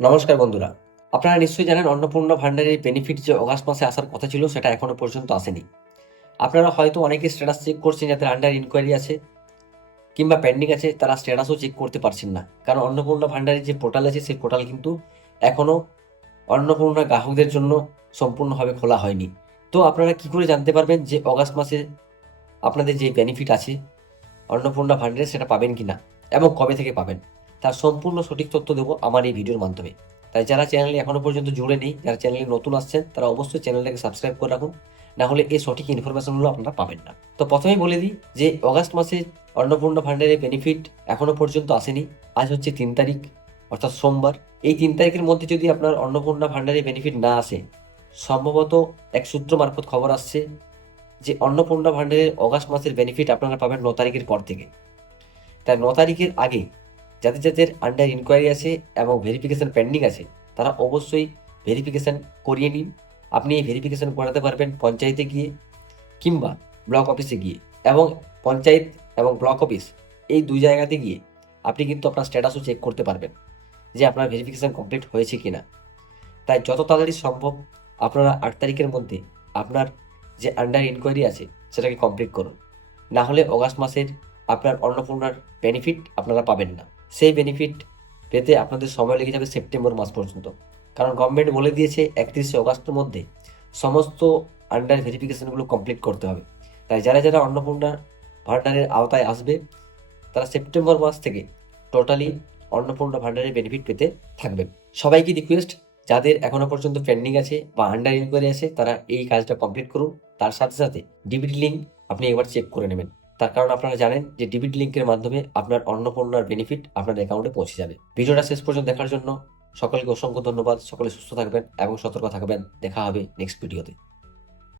নমস্কার বন্ধুরা, আপনারা নিশ্চয়ই জানেন অন্নপূর্ণা ভান্ডারের বেনিফিট যে অগাস্ট মাসে আসার কথা ছিল সেটা এখনো পর্যন্ত আসেনি। আপনারা হয়তো অনেকেই স্ট্যাটাস চেক করছেন যাদের আন্ডার ইনকোয়ারি আছে কিংবা পেন্ডিং আছে, তারা স্ট্যাটাসও চেক করতে পারছেন না, কারণ অন্নপূর্ণা ভান্ডারের যে পোর্টাল আছে সেই পোর্টাল কিন্তু এখনো অন্নপূর্ণা গ্রাহকদের জন্য সম্পূর্ণভাবে খোলা হয়নি। তো আপনারা কি করে জানতে পারবেন যে অগাস্ট মাসে আপনাদের যে বেনিফিট আছে অন্নপূর্ণা ভান্ডারে সেটা পাবেন কিনা এবং কবে থেকে পাবেন, তার সম্পূর্ণ সঠিক তথ্য দেবো আমার এই ভিডিওর মাধ্যমে। তাই যারা চ্যানেলে এখনো পর্যন্ত জুড়ে নেই, যারা চ্যানেলে নতুন আসছেন, তারা অবশ্যই চ্যানেলটাকে সাবস্ক্রাইব করে রাখুন, না হলে এই সঠিক ইনফরমেশনগুলো আপনারা পাবেন না। তো প্রথমেই বলে দিই যে অগাস্ট মাসে অন্নপূর্ণা ভান্ডারের বেনিফিট এখনো পর্যন্ত আসেনি। আজ হচ্ছে 3 তারিখ, অর্থাৎ সোমবার। এই 3 তারিখের মধ্যে যদি আপনার অন্নপূর্ণা ভান্ডারের বেনিফিট না আসে, সম্ভবত এক সূত্র মারফত খবর আসছে যে অন্নপূর্ণা ভান্ডারের অগাস্ট মাসের বেনিফিট আপনারা পাবেন 9 তারিখের পর থেকে। তাই 9 তারিখের আগে যাদের যাদের আন্ডার ইনকোয়ারি আছে এবং ভেরিফিকেশন পেন্ডিং আছে, তারা অবশ্যই ভেরিফিকেশন করিয়ে নিন। আপনি এই ভেরিফিকেশন করাতে পারবেন পঞ্চায়েতে গিয়ে কিংবা ব্লক অফিসে গিয়ে, এবং পঞ্চায়েত এবং ব্লক অফিস এই দুই জায়গাতে গিয়ে আপনি কিন্তু আপনার স্ট্যাটাসও চেক করতে পারবেন যে আপনার ভেরিফিকেশন কমপ্লিট হয়েছে কিনা। তাই যত তাড়াতাড়ি সম্ভব আপনারা 8 তারিখের মধ্যে আপনার যে আন্ডার ইনকোয়ারি আছে সেটাকে কমপ্লিট করুন, না হলে অগাস্ট মাসের আপনার অন্নপূর্ণার বেনিফিট আপনারা পাবেন না। সেই বেনিফিট পেতে আপনাদের সময় লেগে যাবে সেপ্টেম্বর মাস পর্যন্ত, কারণ গভর্নমেন্ট বলে দিয়েছে 31শে অগাস্টের মধ্যে সমস্ত আন্ডার ভেরিফিকেশনগুলো কমপ্লিট করতে হবে। তাই যারা যারা অন্নপূর্ণা ভান্ডারের আওতায় আসবে, তারা সেপ্টেম্বর মাস থেকে টোটালি অন্নপূর্ণা ভান্ডারের বেনিফিট পেতে থাকবেন। সবাইকে রিকোয়েস্ট, যাদের এখনো পর্যন্ত পেন্ডিং আছে বা আন্ডার ইনকোয়ারি আছে, তারা এই কাজটা কমপ্লিট করুন। তার সাথে সাথে ডিবিটি লিঙ্ক আপনি একবার চেক করে নেবেন, তার কারণ আপনারা জানেন যে ডিবিটি লিঙ্কের মাধ্যমে আপনার অন্নপূর্ণার বেনিফিট আপনার অ্যাকাউন্টে পৌঁছে যাবে। ভিডিওটা শেষ পর্যন্ত দেখার জন্য সকলকে অসংখ্য ধন্যবাদ। সকলে সুস্থ থাকবেন এবং সতর্ক থাকবেন। দেখা হবে নেক্সট ভিডিওতে।